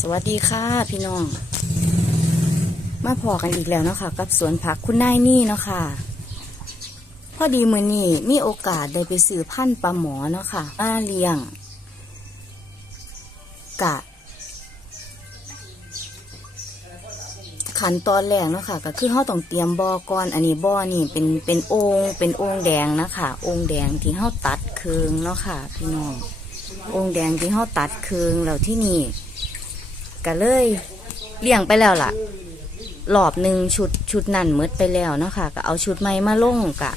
สวัสดีค่ะพี่น้อง มาพอกันอีกแล้วเนาะค่ะ กับสวนผักคุณนายนี่เนาะค่ะพอดีมือนี้มีโอกาสได้ไปซื้อพันธุ์ปลาหมอเนาะค่ะมาเลี้ยง กะ ขันตอนแรกเนาะค่ะ ก็คือเขาต้องเตรียมบ่อก่อนอันนี้บ่อนี่เป็นเป็นองค์เป็นองค์แดงนะคะองค์แดงที่เขาตัดเคืองเนาะค่ะ พี่น้ององค์แดงที่เขาตัดเคืองแล้วที่นี่ ก็เลย เลี้ยงไปแล้วล่ะรอบหนึ่งชุดชุดนั่นหมดไปแล้วเนาะค่ะก็เอาชุดใหม่มาลงกะ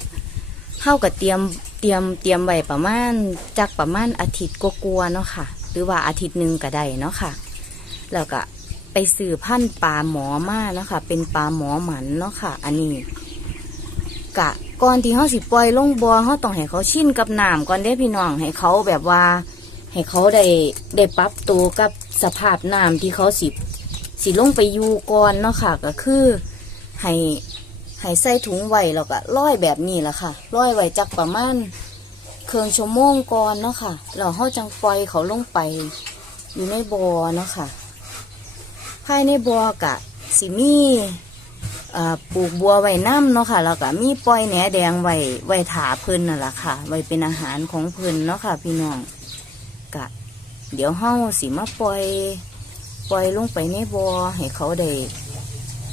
เท่ากับเตรียมเตรียมเตรียมไว้ประมาณจากประมาณอาทิตย์กลัวๆเนาะค่ะ หรือว่าอาทิตย์หนึ่งก็ได้เนาะค่ะ แล้วก็ไปซื้อพันธ์ปลาหมอมาเนาะค่ะ เป็นปลาหมอหมันเนาะค่ะ อันนี้กะก่อนที่เขาสิปล่อยลงบัวเขาต้องให้เขาชินกับน้ำก่อนได้พี่น้องให้เขาแบบว่า ให้เขาได้ได้ปรับตัวกับ สภาพน้ำที่เขาสิสิลงไปอยู่ก่อนเนาะค่ะ ก็คือให้ให้ใส่ถุงไว้แล้วก็ร้อยแบบนี้แหละค่ะร้อยไว้จักประมาณเครื่องชั่วโมงก่อนเนาะค่ะแล้วเขาจังปล่อยเขาลงไป อยู่ในบ่อเนาะค่ะภายในบ่อกะสิมีอ่าปลูกบัวไว้น้ำเนาะค่ะ แล้วก็มีปล่อยแหนแดงไว้ไว้ถาเพิ่นน่ะล่ะค่ะ ไว้เป็นอาหารของเพิ่นเนาะค่ะ พี่น้องกะ เดี๋ยวเฮาสิมาปล่อย ปล่อยลงไปในบ่อให้เขาได้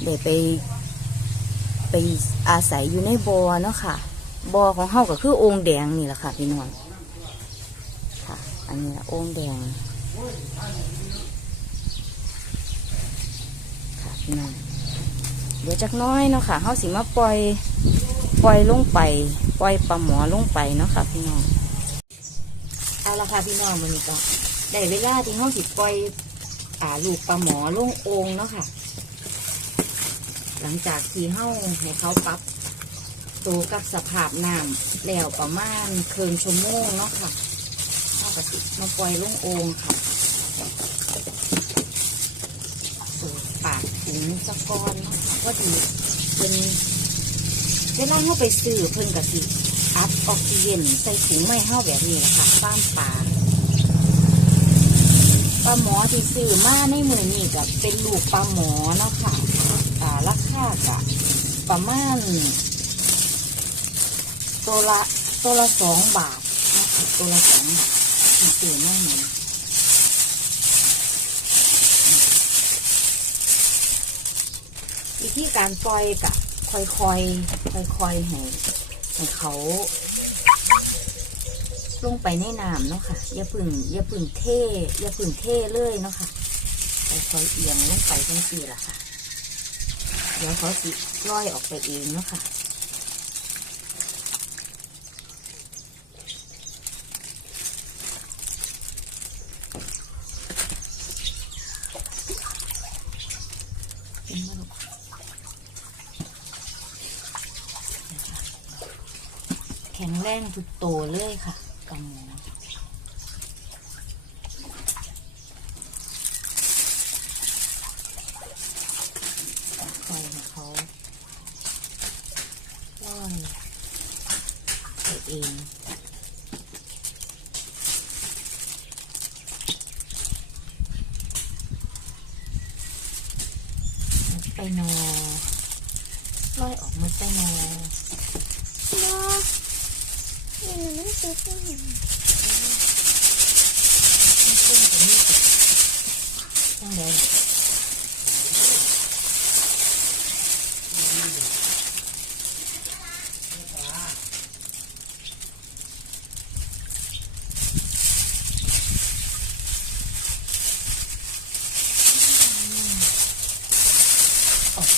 ได้ไป ไปอาศัยอยู่ในบ่อเนาะค่ะบ่อของเฮาก็คือองค์แดงนี่แหละค่ะพี่น้องค่ะ อันนี้องค์แดงค่ะพี่น้องเดี๋ยวจักน้อยเนาะค่ะเฮาสิมาปล่อยปล่อยลงไป ปล่อยปลาหมอลงไปเนาะค่ะพี่น้องเอาละค่ะพี่น้องมันก็ ได้เวลาที่ห้องสิปล่อยอ่าลูกปลาหมอลงโองเนาะค่ะ หลังจากที่เฮาให้เขาปรับตัวกับสภาพน้ำแล้วประมาณเคืนชั่วโมงเนาะค่ะเฮาก็สิมาปล่อยลงโองค่ะเปิดปากถุงสะกอนเนาะะก็ดีเป็นเวลาเฮาไปซื้อเพิ่นก็สิอัดออกซิเจนใส่ถุงไม่เท่าแบบนี้แหละค่ะตามปลาป ลาหมอที่ซื้อมาในมือนี่กับเป็นลูกปลาหมอเนาะค่ะอ่าราคากับประมาณตัวละตัวละสองบาทนะคะตัวละสองบาทที่ซื้อมาเหมือนวิธีการปล่อยกับค่อยๆค่อยๆให้ให้เขา ลงไปในน้ำเนาะค่ะ อย่าพึ่งอย่าพึ่งเทอย่าพึ่งเทเลยเนาะค่ะค่อยๆเอียงลงไปจังสี่ละค่ะ เดี๋ยวเขาสิลอยออกไปเองเนาะค่ะแข็งแรงทุกโตเลยค่ะ กำหมูปล่อยเขาล่อยไปเองมุดไปนอล่อยออกมุดไปนอ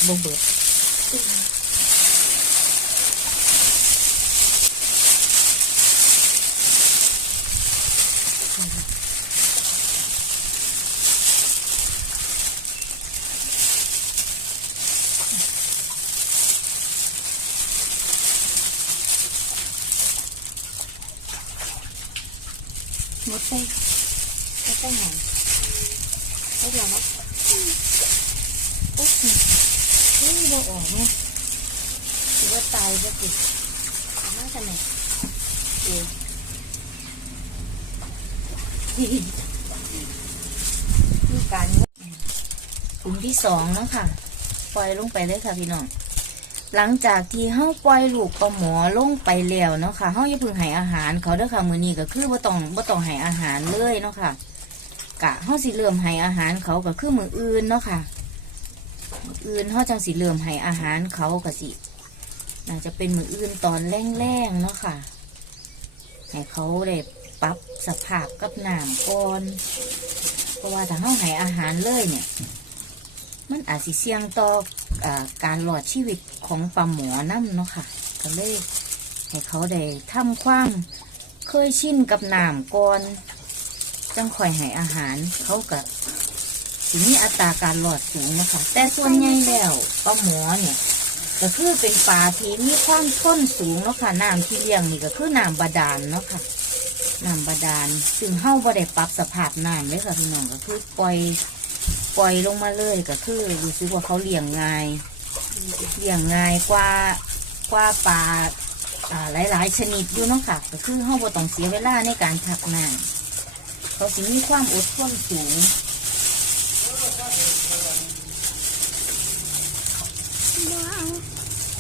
บอนี่ มันไม่ติดเตั้งแต่ออกบ่เบิดหมดไปไม่ต้หอนไม่เดี๋ยวนะโอ้ยนี่เราออกเนี่ยหรือว่าตายจะติดทำมากันไหนเออมีการถุงที่สองเนาะค่ะ ปล่อยลงไปเลยค่ะพี่น้อง หลังจากที่เฮาปล่อยลูกปลาหมอลงไปแล้วเนาะค่ะเฮาอย่าเพิ่งให้อาหารเขาเด้อค่ะมื้อนี้ก็คือบ่ต้องบ่ต้องให้อาหารเลยเนาะค่ะกะเฮาสิเริ่มให้อาหารเขาก็คือมื้ออื่นเนาะค่ะมื้ออื่นเฮาจังสิเริ่มให้อาหารเขาก็สิน่าจะเป็นมื้ออื่นตอนแรงๆเนาะค่ะให้เขาได้ปรับสภาพกับน้ำก่อนเพราะว่าถ้าเฮาให้อาหารเลยเนี่ย มันอาจสิเสี่ยงต่ออการหลอดชีวิต ของปลาหมอน้ำเนาะค่ะ ก็เลยให้เขาได้ทำความเคยชินกับน้ำก่อนจังคอยให้อาหารเขากับสิมีอัตราการหลอดสูงนะคะ แต่ส่วนใหญ่แล้วปลาหมอเนี่ยก็คือเป็นปลาที่มีความทนสูงเนาะค่ะน้ำที่เลี้ยงนี่ก็คือน้ำบาดาลเนาะค่ะน้ำบาดาลซึ่งเฮาบ่ได้ปรับสภาพน้ำเลยค่ะพี่น้องก็คือปล่อยปล่อยลงมาเลยก็คือรู้สึกว่าเขาเลี้ยงง่าย เลี้ยงง่ายกว่ากว่าปลาอ่าหลาย ๆ ชนิดอยู่เนาะค่ะก็คือเฮาบ่ต้องเสียเวลาในการทักน้ำเขาสิมีความอดทนสูงบ่เอา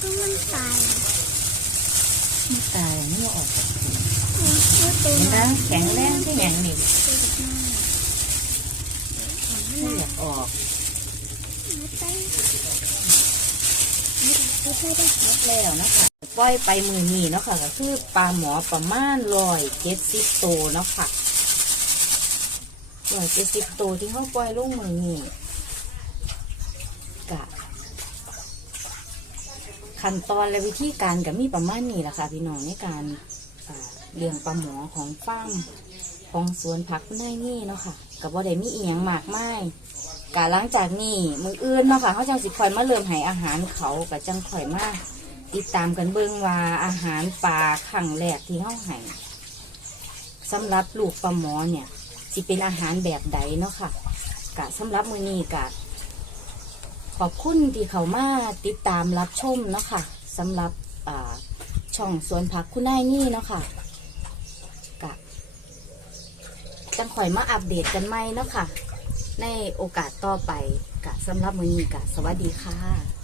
ก็มันตายไม่ตายไม่ออกเอาตัวเห็นนั้นะนแข็งแรงที่อย่างนี้ตัวนั้น ไม่อยากออก ไม่ไป ไม่ไปได้หมดแล้วนะคะปล่อยไปมือนี้เนาะค่ะก็คือปลาหมอประมาณร้อยเจ็ดสิบโตวเนาะค่ะร้อยเจ็ดสิบโตวที่เขาปล่อยลงมือนี้กะขั้นตอนและวิธีการก็มีประมาณนี้แหละค่ะพี่น้องในการเลี้ยงปลาหมอของฟาร์มของสวนผักคุณนายนี่เนาะค่ะกับว่าได้มีเอียังมากมาย กะหลังจากนี้มืออื่นเนาะค่ะเขาจังสิคอยมาเริ่มให้อาหารเขากับจังคอยมาติดตามกันเบิ่งว่าอาหารปลาขังแรกที่เขาให้สำหรับลูกปลาหมอเนี่ยสิเป็นอาหารแบบใดเนาะค่ะกะสำหรับมือนี้กะขอบคุณที่เขามาติดตามรับชมเนาะค่ะสำหรับช่องสวนผักคุณนายนี่เนาะค่ะกะจังข่อยมาอัปเดตกันไหมเนาะค่ะ ในโอกาสต่อไปกะสำหรับมือนี้กะสวัสดีค่ะ